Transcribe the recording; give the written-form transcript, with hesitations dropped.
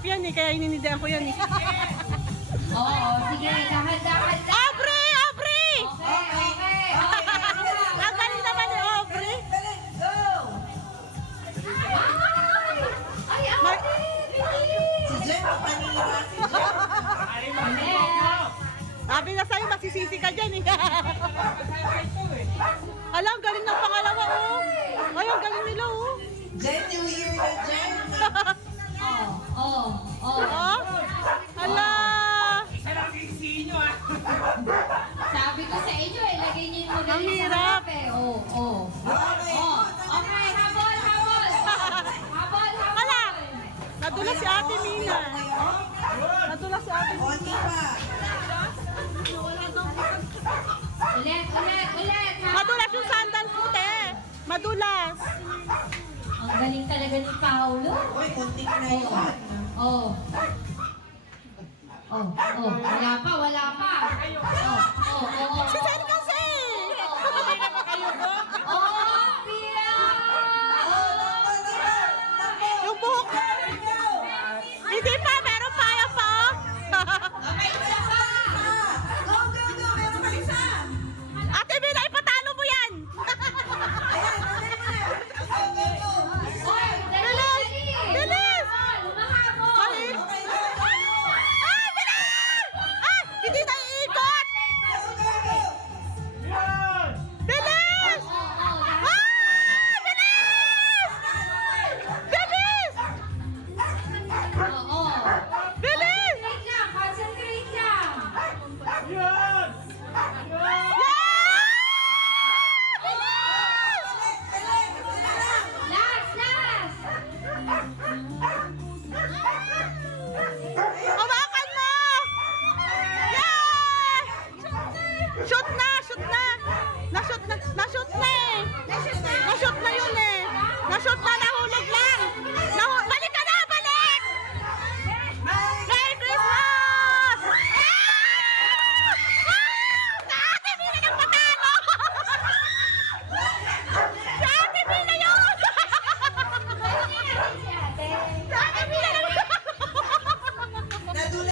Masarap yan eh, kaya ininidihan ko yan eh. Oo, sige, dahan-dahan lang. Aubrey! Aubrey! Okay. Ang galing naman ni Aubrey. Go! Ay, Mar- Si Jen, papanira. Si Jen. Sabi na sa'yo, masisisi ka dyan eh. Alam, galing ng pangalawa oh. Ay, ang galing nila oh. Jen, New Year na Jen. Oh. Oh? Hala! Sabi ko sa inyo, lagay niyo yung Ang magaling sa hirap. harap eh. Oh. Okay, habol. Hala! Nadula si Ate Mina. Nadula si Ate Mina. Konti pa. Ulit. Madulas yung sandals mo, te. Madulas. Ang galing talaga ni Paolo. Uy, konti na yun. Oh. Wala pa. Oh. Si Sen kasi! Oh.